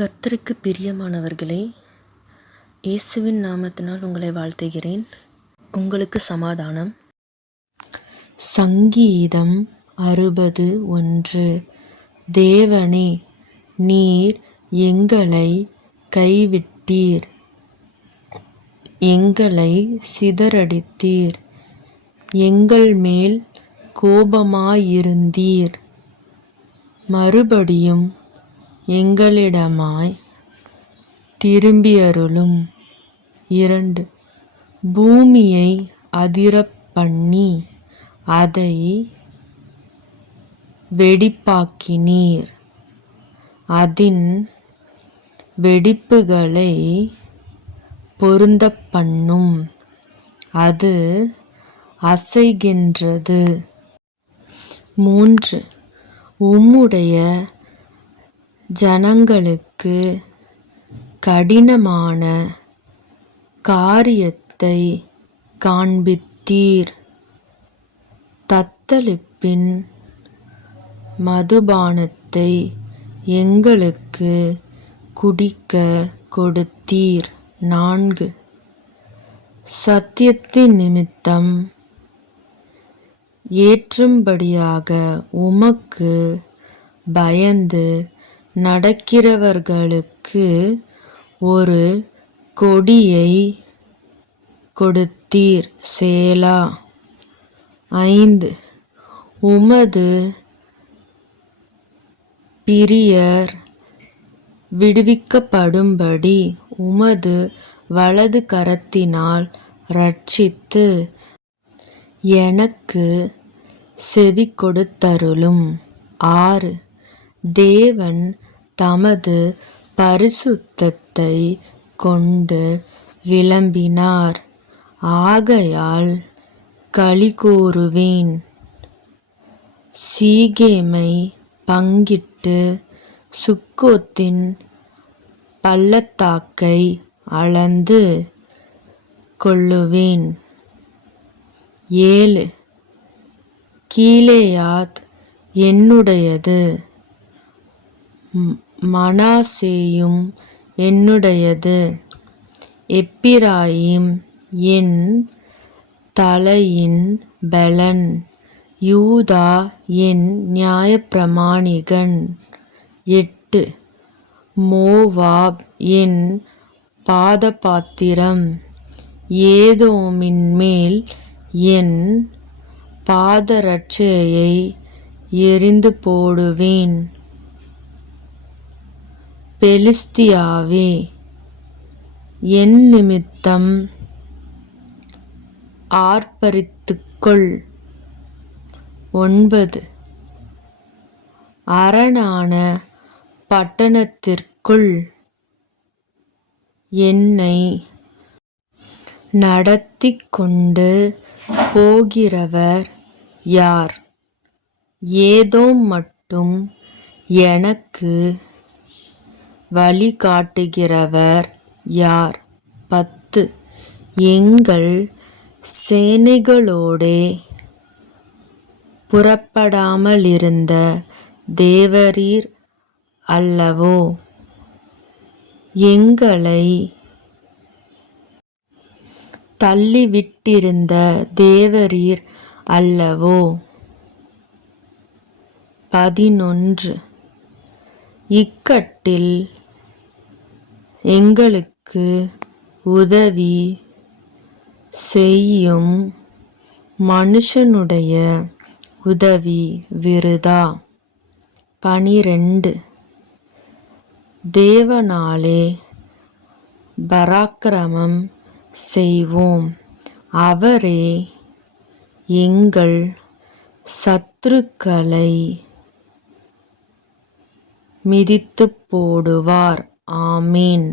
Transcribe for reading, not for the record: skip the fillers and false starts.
கர்த்தருக்கு பிரியமானவர்களே, இயேசுவின் நாமத்தினால் உங்களை வாழ்த்துகிறேன். உங்களுக்கு சமாதானம். சங்கீதம் 61. தேவனே, நீர் எங்களை கைவிட்டீர், எங்களை சிதறடித்தீர், எங்கள் மேல் கோபமாயிருந்தீர். மறுபடியும் எங்களிடமாய் திரும்பியருளும். 2. பூமியை அதிரப் பண்ணி அதை வெடிப்பாக்கினீர், அதின் வெடிப்புகளை பொருந்தப் பண்ணும், அது அசைகின்றது. 3. உம்முடைய ஜனங்களுக்கு கடினமான காரியத்தை காண்பித்தீர், தத்தளிப்பின் மதுபானத்தை எங்களுக்கு குடிக்க கொடுத்தீர். 4. சத்தியத்தின் நிமித்தம் ஏற்றும்படியாக உமக்கு பயந்து நடக்கிறவர்களுக்கு ஒரு கொடியை கொடுத்தீர். சேலா. 5. உமது பிரியர் விடுவிக்கப்படும்படி உமது வலது கரத்தினால் இரட்சித்து எனக்கு செவி கொடுத்தருளும். 6. தேவன் தமது பரிசுத்தத்தை கொண்டு விளம்பினார், ஆகையால் களிகூருவேன். சீகேமை பங்கிட்டு சுக்கோத்தின் பள்ளத்தாக்கை அளந்து கொள்ளுவேன். 7. கீலேயாத் என்னுடையது, மனாசேயும் என்னுடையது. எப்பிராயீம் என் தலையின் பெலன், யூதா என் நியாயப்பிரமாணிகன். 8. மோவாப் என் பாதபாத்திரம், ஏதோமின்மேல் என் பாதரட்சையை எறிந்து போடுவேன். பெலிஸ்தியாவே, என் நிமித்தம் ஆர்ப்பரித்துக்கொள். 9. அரணான பட்டணத்திற்குள் என்னை நடத்திக் கொண்டு போகிறவர் யார்? ஏதோம் மட்டும் எனக்கு வழிகாட்டுகிறவர் யார்? 10. எங்கள் சேனைகளோடே புறப்படாமலிருந்த தேவரீர் அல்லவோ, எங்களை தள்ளிவிட்டிருந்த தேவரீர் அல்லவோ. 11. இக்கட்டில் எங்களுக்கு உதவி செய்யும் மனுஷனுடைய உதவி விருதா. 12. தேவனாலே பராக்கிரமம் செய்வோம், அவரே எங்கள் சத்துருக்களை மிதித்துப் போடுவார். ஆமேன்.